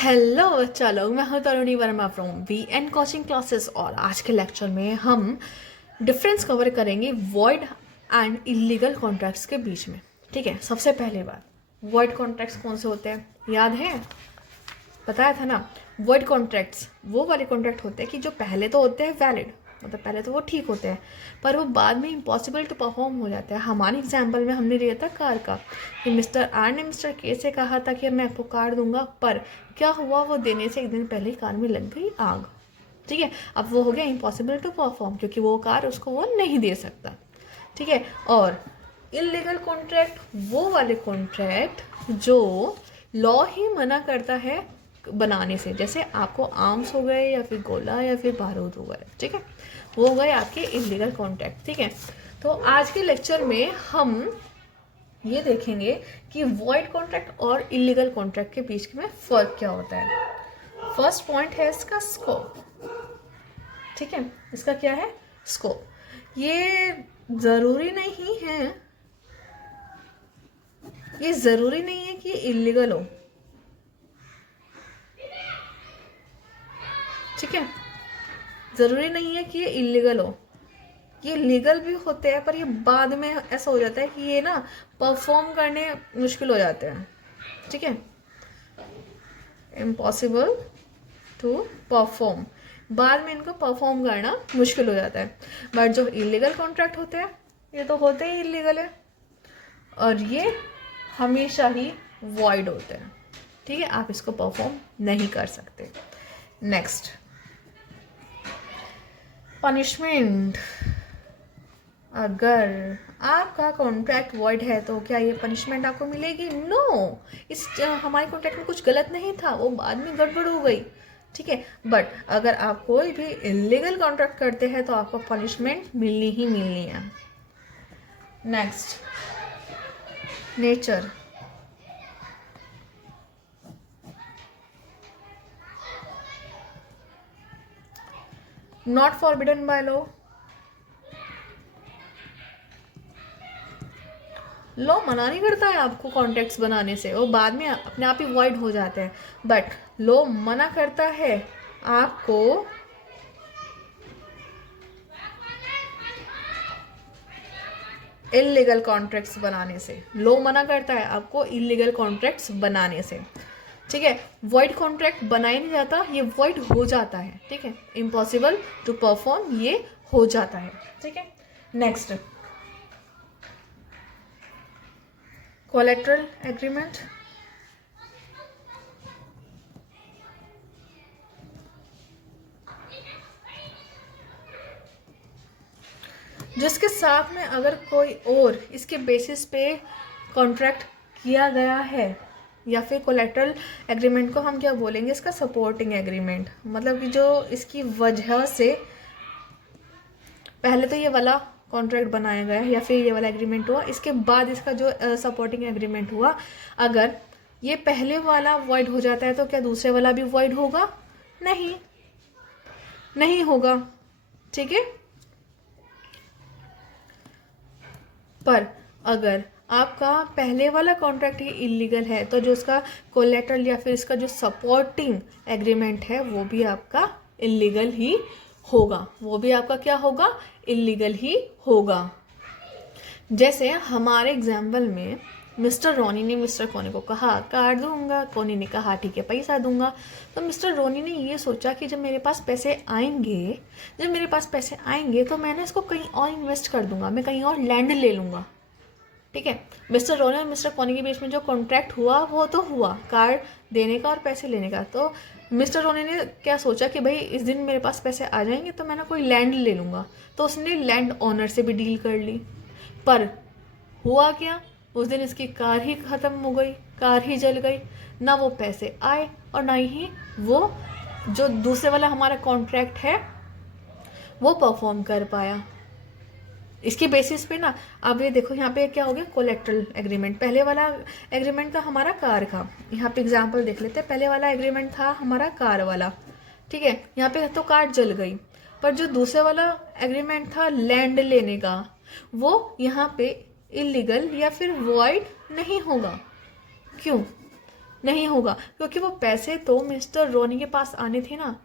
Hello बच्चा लोग, मैं हूं Taruni Verma from V N coaching classes. और आज के लेक्चर में हम डिफरेंस कवर करेंगे वॉइड एंड इलीगल कॉन्ट्रैक्ट्स के बीच में। ठीक है, सबसे पहले बात, वॉइड कॉन्ट्रैक्ट्स कौन से होते हैं याद है? बताया था ना। वर्ड कॉन्ट्रैक्ट्स वो वाले कॉन्ट्रैक्ट होते हैं कि जो पहले तो होते हैं वैलिड, मतलब पहले तो वो ठीक होते हैं, पर वो बाद में इम्पॉसिबल टू परफॉर्म हो जाता है। हमारे एग्जाम्पल में हमने लिया था कार का, कि मिस्टर आर ने मिस्टर के से कहा था कि मैं आपको कार दूंगा, पर क्या हुआ, वो देने से एक दिन पहले ही कार में लग गई आग। ठीक है, अब वो हो गया इम्पॉसिबल टू परफॉर्म, क्योंकि वो कार उसको वो नहीं दे सकता। ठीक है, और इलीगल कॉन्ट्रैक्ट वो वाले कॉन्ट्रैक्ट जो लॉ ही मना करता है बनाने से, जैसे आपको आर्म्स हो गए या फिर गोला या फिर बारूद हो गए। ठीक है, वो हो गए आपके इलीगल कॉन्ट्रैक्ट। ठीक है, तो आज के लेक्चर में हम ये देखेंगे कि वॉइड कॉन्ट्रैक्ट और इलीगल कॉन्ट्रैक्ट के बीच में फ़र्क क्या होता है। फर्स्ट पॉइंट है इसका स्कोप। ठीक है, इसका क्या है? स्कोप। ये ज़रूरी नहीं है, ये ज़रूरी नहीं है कि इलीगल हो। ठीक है, ज़रूरी नहीं है कि ये इलीगल हो, ये लीगल भी होते हैं, पर ये बाद में ऐसा हो जाता है कि ये ना परफॉर्म करने मुश्किल हो जाते हैं। ठीक है, इम्पॉसिबल टू परफॉर्म, बाद में इनको परफॉर्म करना मुश्किल हो जाता है। बट जो इलीगल कॉन्ट्रैक्ट होते हैं ये तो होते ही इलीगल है, और ये हमेशा ही वॉइड होते हैं। ठीक है, आप इसको परफॉर्म नहीं कर सकते। Next, punishment. अगर आपका कॉन्ट्रैक्ट वॉइड है तो क्या ये पनिशमेंट आपको मिलेगी? नो, इस हमारे कॉन्ट्रैक्ट में कुछ गलत नहीं था, वो बाद में गड़बड़ हो गई। ठीक है, बट अगर आप कोई भी इलीगल कॉन्ट्रैक्ट करते हैं तो आपको पनिशमेंट मिलनी ही मिलनी है। Next, nature. Not forbidden by law. Law मना नहीं करता है आपको कॉन्ट्रैक्ट्स बनाने से, वो बाद में अपने आप ही वॉइड हो जाते हैं। बट लॉ मना करता है आपको इलीगल कॉन्ट्रैक्ट्स बनाने से। लॉ मना करता है आपको इलीगल कॉन्ट्रैक्ट्स बनाने से। ठीक है, वॉइड कॉन्ट्रैक्ट बनाया नहीं जाता, ये वॉइड हो जाता है। ठीक है, इम्पॉसिबल टू परफॉर्म ये हो जाता है। ठीक है, नेक्स्ट, कोलेटरल एग्रीमेंट। जिसके साथ में अगर कोई और इसके बेसिस पे कॉन्ट्रैक्ट किया गया है, या फिर कोलेटरल एग्रीमेंट को हम क्या बोलेंगे, इसका सपोर्टिंग एग्रीमेंट। मतलब कि जो इसकी वजह से पहले तो ये वाला कॉन्ट्रैक्ट बनाया गया या फिर ये वाला एग्रीमेंट हुआ, इसके बाद इसका जो सपोर्टिंग एग्रीमेंट हुआ, अगर ये पहले वाला वॉइड हो जाता है तो क्या दूसरे वाला भी वॉइड होगा? नहीं, नहीं होगा। ठीक है, पर अगर आपका पहले वाला कॉन्ट्रैक्ट ही इलीगल है तो जो उसका कोलेटरल या फिर इसका जो सपोर्टिंग एग्रीमेंट है वो भी आपका इलीगल ही होगा। वो भी आपका क्या होगा? इलीगल ही होगा। जैसे हमारे एग्जाम्पल में मिस्टर रोनी ने मिस्टर कोनी को कहा कार दूंगा, कोनी ने कहा ठीक है पैसा दूंगा। तो मिस्टर रोनी ने ये सोचा कि जब मेरे पास पैसे आएंगे तो मैं ना इसको कहीं और इन्वेस्ट कर दूंगा, मैं कहीं और लैंड ले लूँगा। ठीक है, मिस्टर रोनी और मिस्टर कोनी के बीच में जो कॉन्ट्रैक्ट हुआ वो तो हुआ कार देने का और पैसे लेने का। तो मिस्टर रोनी ने क्या सोचा कि भाई इस दिन मेरे पास पैसे आ जाएंगे तो मैं ना कोई लैंड ले लूँगा, तो उसने लैंड ओनर से भी डील कर ली। पर हुआ क्या, उस दिन इसकी कार ही ख़त्म हो गई, कार ही जल गई, ना वो पैसे आए और ना ही वो जो दूसरे वाला हमारा कॉन्ट्रैक्ट है वो परफॉर्म कर पाया। इसके बेसिस पे ना, अब ये देखो यहाँ पे क्या हो गया, कोलेटरल एग्रीमेंट। पहले वाला एग्रीमेंट था हमारा कार का, यहाँ पे एग्जांपल देख लेते हैं। पहले वाला एग्रीमेंट था हमारा कार वाला। ठीक है, यहाँ पे तो कार जल गई, पर जो दूसरे वाला एग्रीमेंट था लैंड लेने का, वो यहाँ पे इलीगल या फिर वॉइड नहीं होगा। क्यों? नहीं होगा, क्योंकि वो पैसे तो मिस्टर रोनी के पास आने थे ना,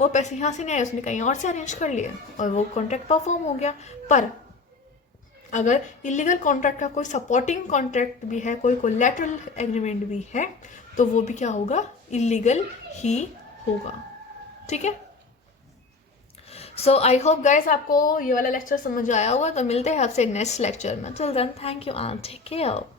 वो पैसे यहाँ से नहीं आए, उसने कहीं और से अरेंज कर लिए और वो कॉन्ट्रैक्ट परफॉर्म हो गया। पर अगर इलीगल कॉन्ट्रैक्ट का कोई सपोर्टिंग कॉन्ट्रैक्ट भी है, कोई कोलैटरल एग्रीमेंट भी है, तो वो भी क्या होगा, इलीगल ही होगा। ठीक है। सो आई होप गाइस आपको ये वाला लेक्चर समझ आया होगा। तो मिलते हैं आपसे नेक्स्ट लेक्चर में। Till then thank you and take care.